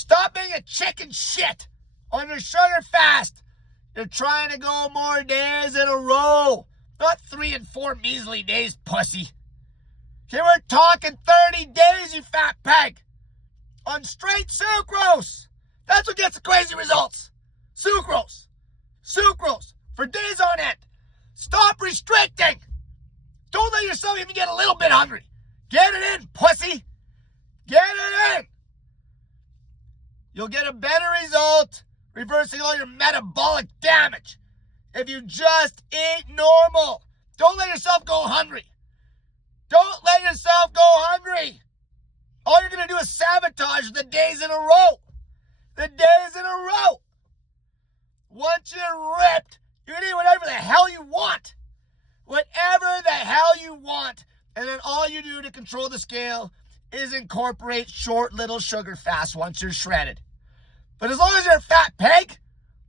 Stop being a chicken shit on your sugar fast. You're trying to go more days in a row. Not 3 and 4 measly days, pussy. Okay, we're talking 30 days, you fat pig. On straight sucrose. That's what gets the crazy results. Sucrose. Sucrose. For days on end. Stop restricting. Don't let yourself even get a little bit hungry. Get it in, pussy. Get it in. You'll get a better result reversing all your metabolic damage if you just eat normal. Don't let yourself go hungry. Don't let yourself go hungry. All you're going to do is sabotage the days in a row. The days in a row. Once you're ripped, you can eat whatever the hell you want. Whatever the hell you want. And then all you do to control the scale is incorporate short little sugar fasts once you're shredded. But as long as you're a fat pig,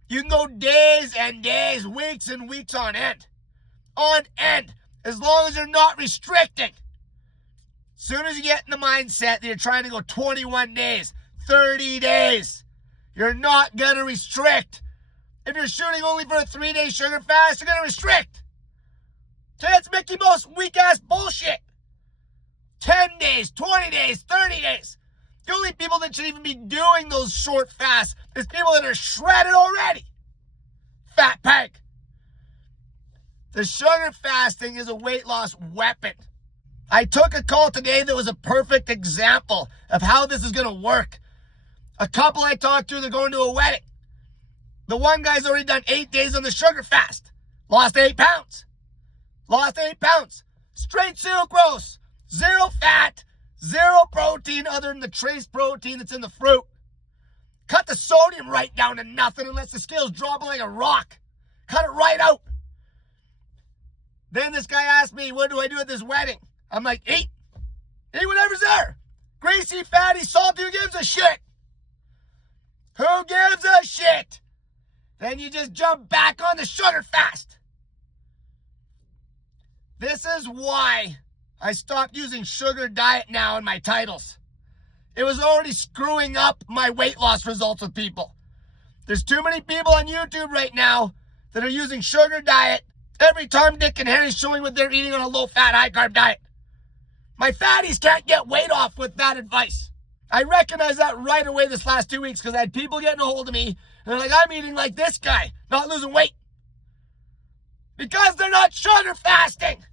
you can go days and days, weeks and weeks on end. On end. As long as you're not restricting. As soon as you get in the mindset that you're trying to go 21 days, 30 days, you're not going to restrict. If you're shooting only for a 3-day sugar fast, you're going to restrict. Okay, that's Mickey Mouse weak-ass bullshit. 10 days, 20 days, 30 days. The only people that should even be doing those short fasts is people that are shredded already. Fat pig. The sugar fasting is a weight loss weapon. I took a call today that was a perfect example of how this is going to work. A couple I talked to, they're going to a wedding. The one guy's already done 8 days on the sugar fast. Lost 8 pounds. Lost 8 pounds. Straight sucrose. Zero fat. Zero protein other than the trace protein that's in the fruit. Cut the sodium right down to nothing and lets the scales drop like a rock. Cut it right out. Then this guy asked me, what do I do at this wedding? I'm like, eat. Eat whatever's there. Greasy, fatty, salty, who gives a shit? Who gives a shit? Then you just jump back on the sugar fast. This is why I stopped using sugar diet now in my titles. It was already screwing up my weight loss results with people. There's too many people on YouTube right now that are using sugar diet every time Dick and Harry's showing what they're eating on a low-fat, high-carb diet. My fatties can't get weight off with that advice. I recognized that right away this last 2 weeks because I had people getting a hold of me and they're like, I'm eating like this guy, not losing weight. Because they're not sugar fasting.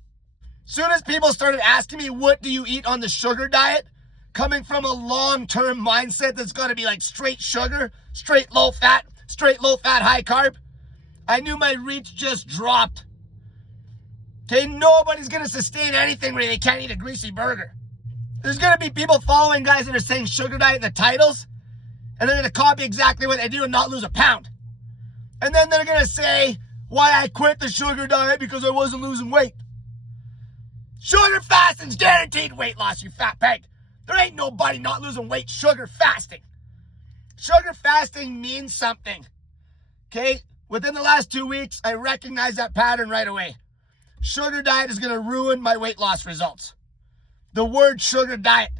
Soon as people started asking me, what do you eat on the sugar diet? Coming from a long-term mindset that's got to be like straight sugar, straight low-fat, high carb, I knew my reach just dropped. Okay, nobody's going to sustain anything where they can't eat a greasy burger. There's going to be people following guys that are saying sugar diet in the titles, and they're going to copy exactly what they do and not lose a pound. And then they're going to say, why I quit the sugar diet because I wasn't losing weight. Sugar fasting's guaranteed weight loss, you fat pig. There ain't nobody not losing weight sugar fasting. Sugar fasting means something. Okay? Within the last 2 weeks, I recognized that pattern right away. Sugar diet is going to ruin my weight loss results. The word sugar diet.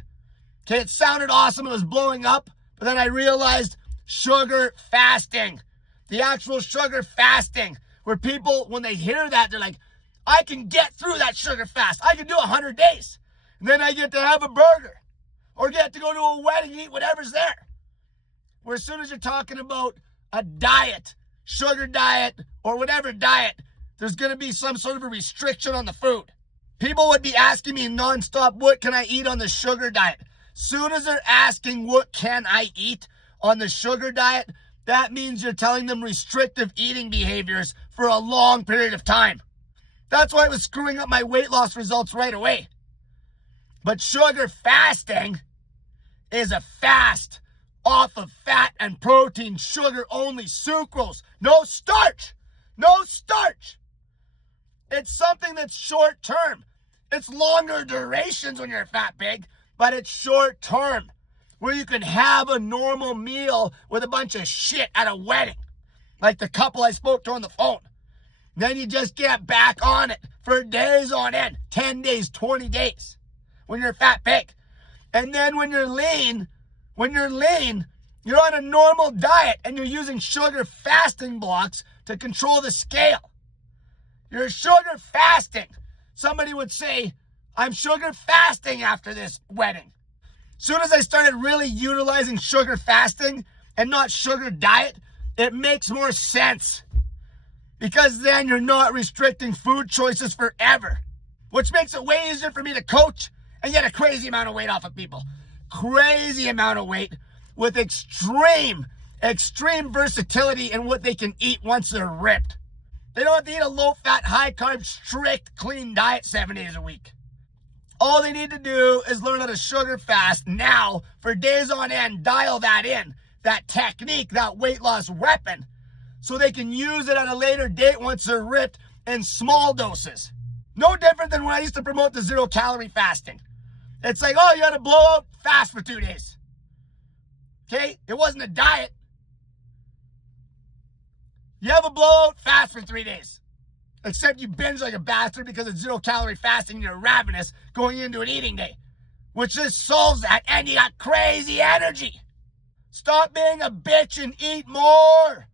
Okay, it sounded awesome. It was blowing up. But then I realized sugar fasting. The actual sugar fasting. Where people, when they hear that, they're like, I can get through that sugar fast. I can do 100 days. And then I get to have a burger. Or get to go to a wedding and eat whatever's there. Where as soon as you're talking about a diet, sugar diet, or whatever diet, there's going to be some sort of a restriction on the food. People would be asking me nonstop, what can I eat on the sugar diet? Soon as they're asking, what can I eat on the sugar diet, that means you're telling them restrictive eating behaviors for a long period of time. That's why it was screwing up my weight loss results right away. But sugar fasting is a fast off of fat and protein, sugar only, sucrose, no starch, no starch. It's something that's short term. It's longer durations when you're a fat pig, but it's short term, where you can have a normal meal with a bunch of shit at a wedding, like the couple I spoke to on the phone. Then you just get back on it for days on end, 10 days, 20 days, when you're a fat pig. And then when you're lean, You're on a normal diet and you're using sugar fasting blocks to control the scale. You're sugar fasting. Somebody would say, I'm sugar fasting after this wedding. Soon as I started really utilizing sugar fasting and not sugar diet, it makes more sense. Because then you're not restricting food choices forever, which makes it way easier for me to coach and get a crazy amount of weight off of people. Crazy amount of weight with extreme versatility in what they can eat once they're ripped. They don't have to eat a low-fat, high-carb, strict, clean diet 7 days a week. All they need to do is learn how to sugar fast now for days on end, dial that in, that technique, that weight loss weapon, so they can use it at a later date once they're ripped in small doses. No different than when I used to promote the 0-calorie fasting. It's like, oh, you had a blowout, fast for 2 days. Okay? It wasn't a diet. You have a blowout, fast for 3 days. Except you binge like a bastard because it's 0-calorie fasting and you're ravenous going into an eating day, which just solves that, and you got crazy energy. Stop being a bitch and eat more.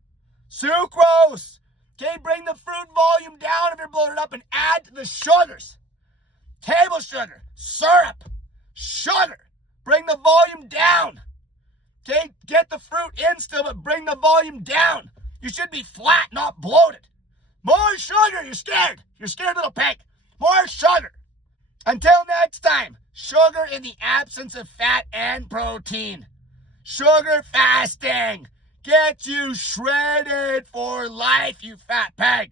Sucrose. Okay, bring the fruit volume down if you're bloated up and add the sugars. Table sugar, syrup, sugar. Bring the volume down. Okay, get the fruit in still, but bring the volume down. You should be flat, not bloated. More sugar, you're scared. You're scared, little pig. More sugar. Until next time, sugar in the absence of fat and protein. Sugar fasting. Get you shredded for life, you fat pig.